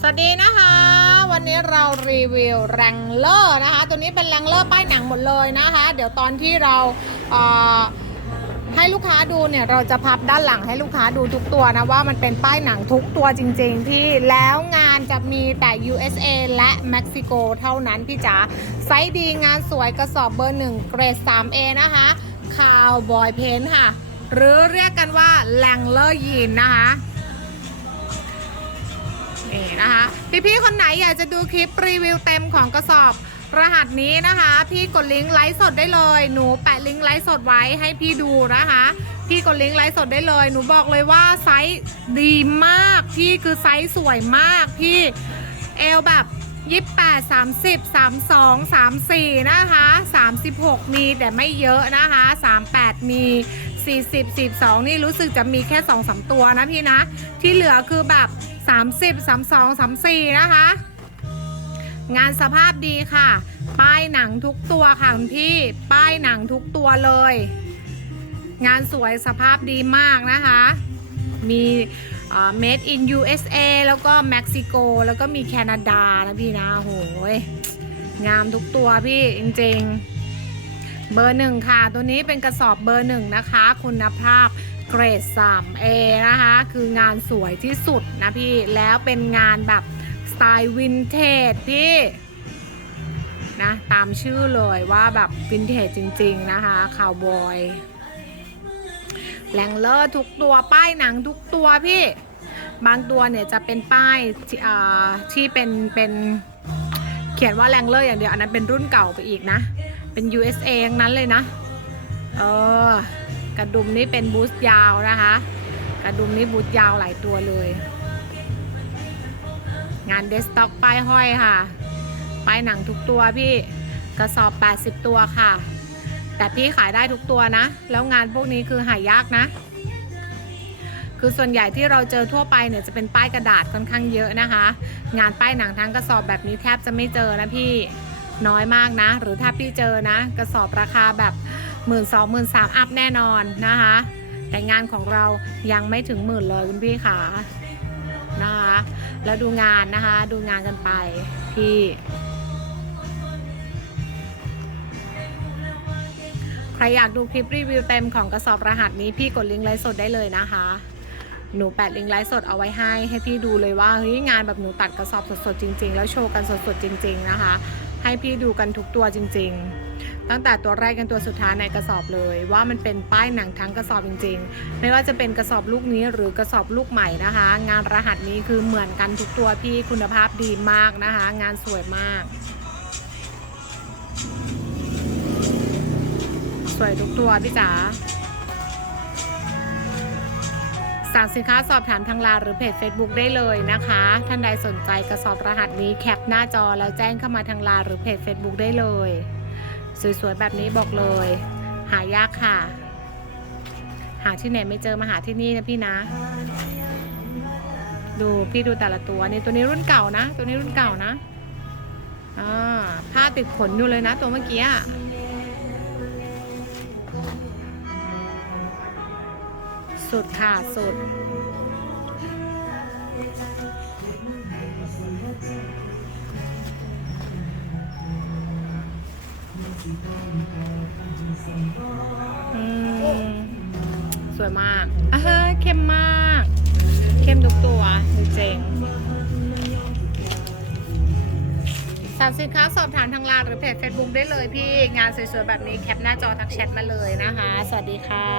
สวัสดีนะคะ วันนี้เรารีวิวแรงเลอร์นะคะ ตัวนี้เป็นแรงเลอร์ป้ายหนังหมดเลยนะคะ เดี๋ยวตอนที่เราเให้ลูกค้าดูเนี่ยเราจะพับด้านหลังให้ลูกค้าดูทุกตัวนะว่ามันเป็นป้ายหนังทุกตัวจริงๆพี่แล้วงานจะมีแต่ USA และเม็กซิโกเท่านั้นพี่จ๋าไซส์ดีงานสวยกระสอบเบอร์หนึ่งเกรด 3A นะคะคาวบอยเพนค่ะ หรือเรียกกันว่าแรงเลอร์ยีนนะคะ นะคะ พี่ๆคนไหนอยากจะดูคลิปรีวิวเต็มของกระสอบรหัสนี้นะคะ พี่กดลิงก์ไลฟ์สดได้เลย หนูแปะลิงก์ไลฟ์สดไว้ให้พี่ดูนะคะ พี่กดลิงก์ไลฟ์สดได้เลย หนูบอกเลยว่าไซส์ดีมาก พี่คือไซส์สวยมาก พี่เอวแบบ28 30 32 34 นะคะ 36 มีแต่ไม่เยอะนะคะ 38 มี 40 42 นี่รู้สึกจะมีแค่2-3ตัวนะพี่นะ ที่เหลือคือแบบ 30 32 34 นะคะ งานสภาพดีค่ะ ป้ายหนังทุกตัวค่ะคุณพี่ป้ายหนังทุกตัวเลย งานสวยสภาพดีมากนะคะ มี made in USA แล้วก็เม็กซิโก แล้วก็มีแคนาดานะพี่นะโหยงามทุกตัวพี่จริง ๆ เบอร์หนึ่งค่ะ ตัวนี้เป็นกระสอบเบอร์หนึ่งนะคะ คุณภาพเกรด 3A นะคะ คืองานสวยที่สุดนะพี่ แล้วเป็นงานแบบสไตล์วินเทจพี่ นะ ตามชื่อเลยว่าแบบวินเทจจริง ๆ นะคะคาวบอยแรงเลอร์ทุกตัวป้ายหนังทุกตัวพี่ บางตัวเนี่ยจะเป็นป้ายทที่เป็นเป็นเขียนว่าแรงเลอร์อย่างเดียว อันนั้นเป็นรุ่นเก่าไปอีกนะ เป็น USA ทั้งนั้นเลยนะ เออ กระดุมนี่เป็นบูสต์ยาวนะคะ กระดุมนี่บูสต์ยาวหลายตัวเลย งานเดสต็อกป้ายห้อยค่ะ ป้ายหนังทุกตัวพี่ กระสอบ 80 ตัวค่ะ แต่พี่ขายได้ทุกตัวนะ แล้วงานพวกนี้คือหายากนะ คือส่วนใหญ่ที่เราเจอทั่วไปเนี่ยจะเป็นป้ายกระดาษค่อนข้างเยอะนะคะ งานป้ายหนังทั้งกระสอบแบบนี้แทบจะไม่เจอนะพี่ น้อยมากนะ หรือถ้าพี่เจอนะ กระสอบราคาแบบหมื่นสองหมื่นสามอัพแน่นอนนะคะ แต่งานของเรายังไม่ถึงหมื่นเลยคุณพี่ขานะคะแล้วดูงานนะคะ ดูงานกันไปพี่ใครอยากดูคลิปรีวิวเต็มของกระสอบรหัสนี้พี่กดลิงก์ไลฟ์สดได้เลยนะคะ หนูแปะลิงก์ไลฟ์สดเอาไว้ให้ให้พี่ดูเลยว่าเฮ้ยงานแบบหนูตัดกระสอบสดๆจริง ๆ แล้วโชว์กันสดๆจริง ๆ นะคะ ให้พี่ดูกันทุกตัวจริง ๆ ตั้งแต่ตัวแรกกันตัวสุดท้ายในกระสอบเลย ว่ามันเป็นป้ายหนังทั้งกระสอบจริง ๆ ไม่ว่าจะเป็นกระสอบลูกนี้หรือกระสอบลูกใหม่นะคะ งานรหัสนี้คือเหมือนกันทุกตัวพี่คุณภาพดีมากนะคะ งานสวยมาก สวยทุกตัวพี่จ๋า สั่งสินค้าสอบถามทางไลน์หรือเพจ Facebook ได้เลยนะคะ ท่านใดสนใจกระสอบรหัสนี้แคปหน้าจอแล้วแจ้งเข้ามาทางไลน์หรือเพจ Facebook ได้เลย สวยๆ แบบนี้บอกเลย หายากค่ะ หาที่ไหนไม่เจอมาหาที่นี่นะพี่นะ ดูพี่ดูแต่ละตัวนี่ตัวนี้รุ่นเก่านะ ตัวนี้รุ่นเก่านะอ่าผ้าติดขนอยู่เลยนะ ตัวเมื่อกี้ สุดค่ะ สุด อืม สวยมากอะเฮ้ยเข้มมาก เข้มทุกตัวเจริงสั่งสินค้าสอบถามทางไลน์หรือเพจ Facebook ได้เลยพี่ งานสวยๆแบบนี้แคปหน้าจอทักแชทมาเลยนะคะ สวัสดีค่ะ